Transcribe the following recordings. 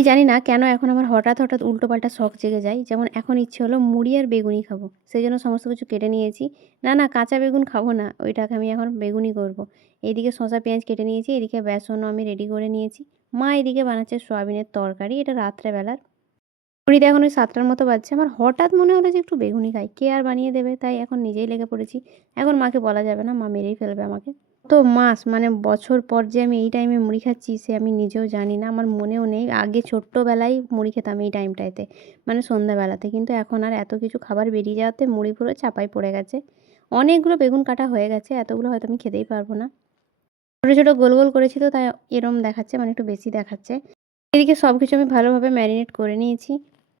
আমি জানি না কেন এখন আমার হঠাৎ উল্টোপাল্টা শখ জেগে যায়। যেমন এখন ইচ্ছে হলো মুড়ি আর বেগুনি খাবো। সেজন্য সমস্ত কিছু কেটে নিয়েছি। না, কাঁচা বেগুন খাবো না। ওইটাকে আমি এখন বেগুনি করব। এইদিকে শসা পেঁয়াজ কেটে নিয়েছি, এদিকে বেসনও আমি রেডি করে নিয়েছি। মা এদিকে বানাচ্ছে সয়াবিনের তরকারি। এটা রাত্রে বেলার। ঘড়িতে এখন ওই ৭টার মতো বাজছে। আমার হঠাৎ মনে হলো যে একটু বেগুনি খাই। কে আর বানিয়ে দেবে? তাই এখন নিজেই লেগে পড়েছি। এখন মাকে বলা যাবে না, মা মেরেই ফেলবে আমাকে। কত মাস মানে বছর পর যে আমি এই টাইমে মুড়ি খাচ্ছি সে আমি নিজেও জানি না। আমার মনেও নেই। আগে ছোট্টবেলায় মুড়ি খেতাম এই টাইমটাতে। মানে সন্ধ্যাবেলাতে। কিন্তু এখন আর এত কিছু খাবার বেরিয়ে যাওয়াতে মুড়ি পুরো চাপায় পড়ে গেছে। অনেকগুলো বেগুন কাটা হয়ে গেছে। এতগুলো হয়তো আমি খেতেই পারবো না। ছোট গোল করেছি তো তাই এরম দেখাচ্ছে, মানে একটু বেশি দেখাচ্ছে। এদিকে সবকিছু আমি ভালোভাবে ম্যারিনেট করে নিয়েছি।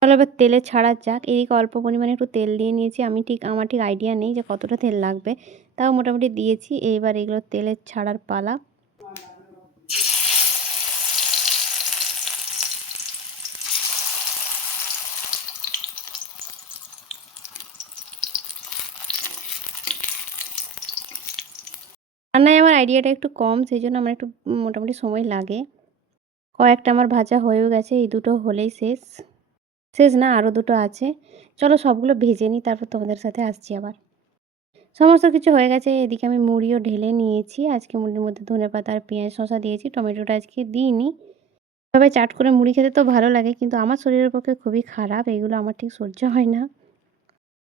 চলো এবার তেলে ছাড়া যাক। এদিকে অল্প পরিমাণে একটু তেল দিয়ে নিয়েছি। আমার ঠিক আইডিয়া নেই যে কতটা তেল লাগবে। তাও মোটামুটি দিয়েছি। এইবার এগুলো তেলে ছাড়ার পালা। রান্নায় আমার আইডিয়াটা একটু কম, সেইজন্য আমার একটু মোটামুটি সময় লাগে। কয়েকটা আমার ভাজা হয়েও গেছে। এই দুটো হলেই শেষ। শেষ না, আরও দুটো আছে। চলো সবগুলো ভেজে নিই, তারপর তোমাদের সাথে আসছি আবার। সমস্ত কিছু হয়ে গেছে। এদিকে আমি মুড়িও ঢেলে নিয়েছি। আজকে মুড়ির মধ্যে ধনেপাতা আর পেঁয়াজ শসা দিয়েছি। টমেটোটা আজকে দিইনি। এভাবে চাট করে মুড়ি খেতে তো ভালো লাগে, কিন্তু আমার শরীরের পক্ষে খুবই খারাপ। এগুলো আমার ঠিক সহ্য হয় না।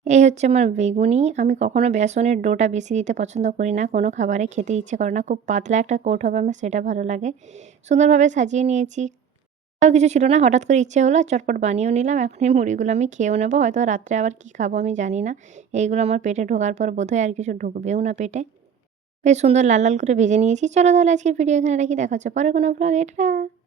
এই হচ্ছে আমার বেগুনি। আমি কখনো বেসনের ডোটা বেশি দিতে পছন্দ করি না। কোনো খাবারে খেতে ইচ্ছে করে না। খুব পাতলা একটা কোট হবে, আমার সেটা ভালো লাগে। সুন্দরভাবে সাজিয়ে নিয়েছি। তাও কিছু ছিল না। হঠাৎ করে ইচ্ছে হলো, চটপট বানিয়েও নিলাম। এখন এই মুড়িগুলো আমি খেয়েও নেবো। হয়তো রাত্রে আবার কী খাবো আমি জানি না। এইগুলো আমার পেটে ঢোকার পর বোধহয় আর কিছু ঢুকবেও না পেটে। বেশ সুন্দর লাল করে ভেজে নিয়েছি। চলো তাহলে আজকের ভিডিও এখানে রাখি। দেখা হচ্ছে পরে কোনো ব্লগে। টাটা।